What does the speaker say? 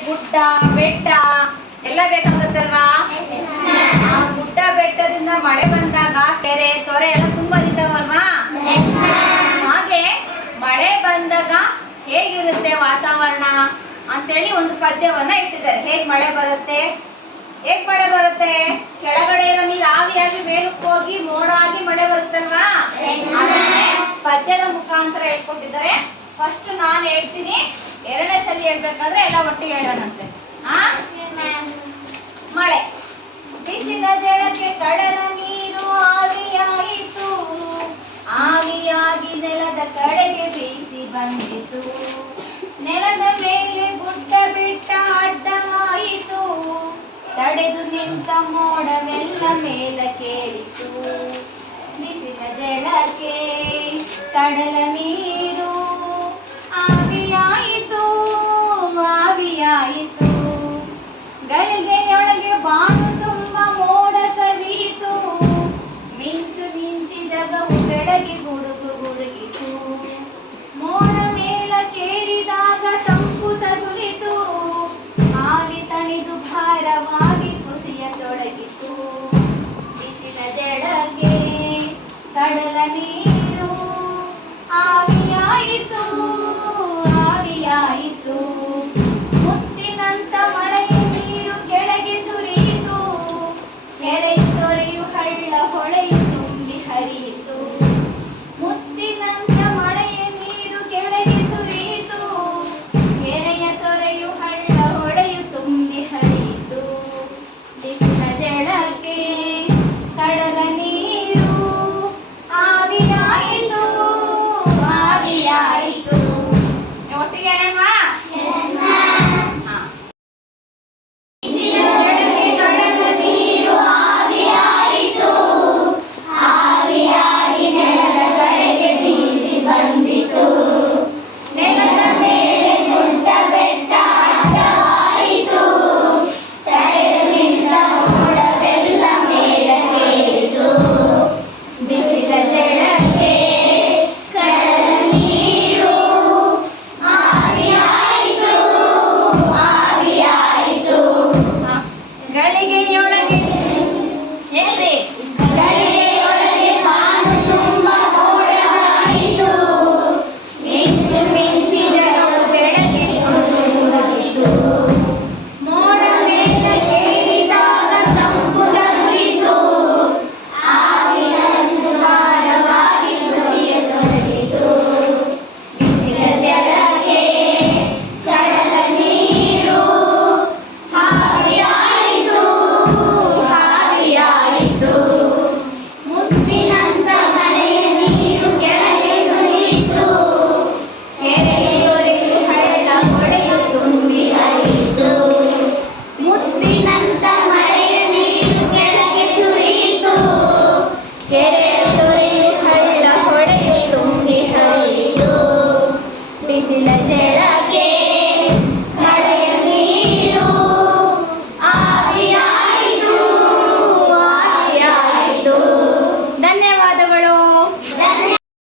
ಬೆಟ್ಟ ಎಲ್ಲ ಬೇಕಾಗುತ್ತಲ್ವಾ? ಆ ಗುಡ್ಡ ಬೆಟ್ಟದಿಂದ ಮಳೆ ಬಂದಾಗ ಕೆರೆ ತೊರೆ ಎಲ್ಲ ತುಂಬದಿದ್ದಾವಲ್ವಾ ಹಾಗೆ ಮಳೆ ಬಂದಾಗ ಹೇಗಿರುತ್ತೆ ವಾತಾವರಣ? ಅಂತೇಳಿ ಒಂದು ಪದ್ಯವನ್ನ ಇಟ್ಟಿದ್ದಾರೆ. ಹೇಗ್ ಮಳೆ ಬರುತ್ತೆ? ಹೇಗ್ ಮಳೆ ಬರುತ್ತೆ? ಕೆಳಗಡೆ ಇರೋ ನೀರು ಆವಿಯಾಗಿ ಮೇಲಕ್ಕೆ ಹೋಗಿ ಮೋಡ ಆಗಿ ಮಳೆ ಬರುತ್ತಲ್ವಾ? ಪದ್ಯದ ಮುಖಾಂತರ ಹೇಳ್ಕೊಟ್ಟಿದ್ದಾರೆ. ಫಸ್ಟ್ ನಾನು ಹೇಳ್ತೀನಿ, ಎರಡನೇ ಸಲ ಹೇಳ್ಬೇಕಾದ್ರೆ ಎಲ್ಲ ಒಟ್ಟಿಗೆ ಹೇಳೋಣಂತೆ. ಆ? ಮಳೆ. ಬಿಸಿಲ ಜಳಕ್ಕೆ ಕಡಲ ನೀರು ಆವಿಯಾಯಿತು. ಆವಿಯಾಗಿ ನೆಲದ ಕಡೆಗೆ ಬೀಸಿ ಬಂದಿತು. ನೆಲದ ಮೇಲೆ ಗುಡ್ಡ ಬಿಟ್ಟ ಅಡ್ಡವಾಯಿತು. ತಡೆದು ನಿಂತ ಮೋಡವೆಲ್ಲ ಮೇಲಕ್ಕೇರಿತು. ಬಿಸಿಲ ಜಳಕ್ಕೆ ಕಡಲ ನೀರು ಆವಿಯಾಯಿತು ಆವಿಯಾಯಿತು. ಮುತ್ತಿನಂತ ಮಳೆಯ ನೀರು ಕೆಳಗೆ ಸುರಿಯಿತು. ಕೆರೆಯು ತೊರೆಯು ಹಳ್ಳ ಹೊಳೆಯು ತುಂಬಿ ಹರಿಯಿತು. நேரே ಸುರಿಯಿತು